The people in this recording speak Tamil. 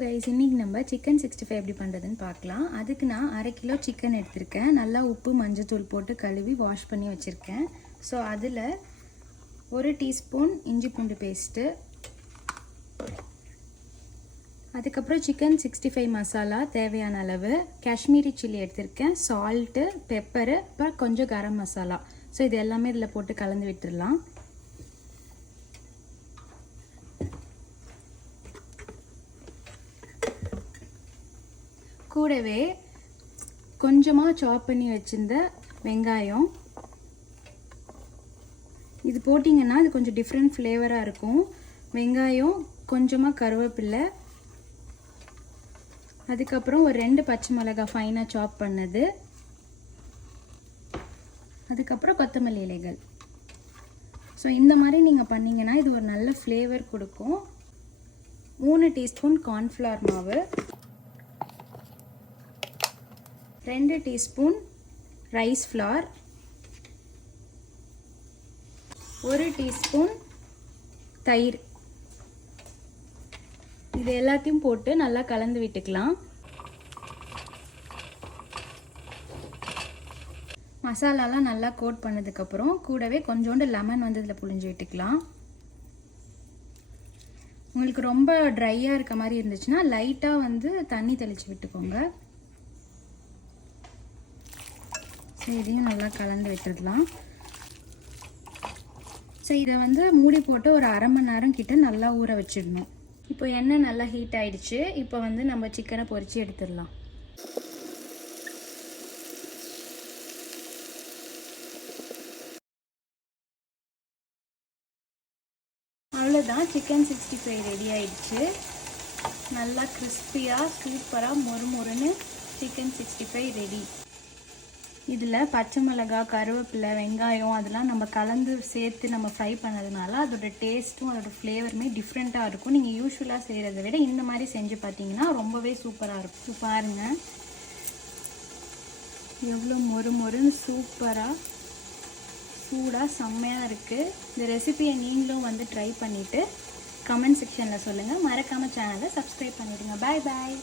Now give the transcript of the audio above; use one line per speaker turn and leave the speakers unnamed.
கைஸ் இன்றைக்கி நம்ம சிக்கன் சிக்ஸ்டி ஃபைவ் எப்படி பண்ணுறதுன்னு பார்க்கலாம். அதுக்கு நான் அரை கிலோ சிக்கன் எடுத்திருக்கேன். நல்லா உப்பு மஞ்சத்தூள் போட்டு கழுவி வாஷ் பண்ணி வச்சுருக்கேன். ஸோ அதில் ஒரு டீஸ்பூன் இஞ்சி பூண்டு பேஸ்ட்டு அதுக்கப்புறம் சிக்கன் சிக்ஸ்டி ஃபைவ் மசாலா தேவையான அளவு. காஷ்மீரி சில்லி எடுத்திருக்கேன். சால்ட்டு பெப்பரு அப்புறம் கொஞ்சம் கரம் மசாலா ஸோ இது எல்லாமே இதில் போட்டு கலந்து விட்டுடலாம் கூடவே கொஞ்சமாக சாப் பண்ணி வச்சுருந்த வெங்காயம். இது போட்டிங்கன்னா அது கொஞ்சம் டிஃப்ரெண்ட் ஃப்ளேவராக இருக்கும். வெங்காயம் கொஞ்சமாக கருவேப்பில்லை அதுக்கப்புறம் ஒரு ரெண்டு பச்சை மிளகாய் ஃபைனாக சாப் பண்ணது. அதுக்கப்புறம் கொத்தமல்லி இலைகள். ஸோ இந்த மாதிரி நீங்கள் பண்ணிங்கன்னா இது ஒரு நல்ல ஃப்ளேவர் கொடுக்கும். மூணு டீஸ்பூன் கார்ன்ஃப்ளவர் மாவு. ரெண்டு டீஸ்பூன் ரைஸ் ஃப்ளார் ஒரு டீஸ்பூன் தயிர். இது எல்லாத்தையும் போட்டு நல்லா கலந்து விட்டுக்கலாம். மசாலாலாம் நல்லா கோட் பண்ணதுக்கப்புறம் கூடவே கொஞ்சோண்டு லெமன் வந்து இதில் புழிஞ்சு விட்டுக்கலாம். உங்களுக்கு ரொம்ப ட்ரையாக இருக்க மாதிரி இருந்துச்சுன்னா லைட்டாக வந்து தண்ணி தெளித்து விட்டுக்கோங்க ஸோ இதையும் நல்லா கலந்து விட்டுடலாம். ஸோ இதை வந்து மூடி போட்டு ஒரு அரை மணி நேரம் கிட்ட நல்லா ஊற வச்சிடணும். இப்போ எண்ணெய் நல்லா ஹீட் ஆயிடுச்சு. இப்போ வந்து நம்ம சிக்கனை பொறிச்சு எடுத்துடலாம். அவ்வளோதான் சிக்கன் சிக்ஸ்டி ஃபைவ் ரெடி ஆயிடுச்சு. நல்லா கிறிஸ்பியாக சூப்பராக மொறு மொறுன்னு சிக்கன் சிக்ஸ்டி ஃபைவ் ரெடி இதில் பச்சை மிளகா கருவேப்பிலை வெங்காயம் அதெல்லாம் நம்ம கலந்து சேர்த்து நம்ம ஃப்ரை பண்ணதுனால அதோட டேஸ்ட்டும் அதோட ஃப்ளேவருமே டிஃப்ரெண்ட்டாக இருக்கும். நீங்கள் யூஸ்வலாக செய்கிறத விட இந்த மாதிரி செஞ்சு பார்த்தீங்கன்னா ரொம்பவே சூப்பராக இருக்கும். பாருங்கள் எவ்வளோ மொறு மொறுன்னு சூப்பராக சூடாக செம்மையாக இருக்குது இந்த ரெசிபியை நீங்களும் வந்து ட்ரை பண்ணிவிட்டு கமெண்ட் செக்ஷனில் சொல்லுங்கள் மறக்காமல் சேனலை சப்ஸ்கிரைப் பண்ணிவிடுங்க பாய் பாய்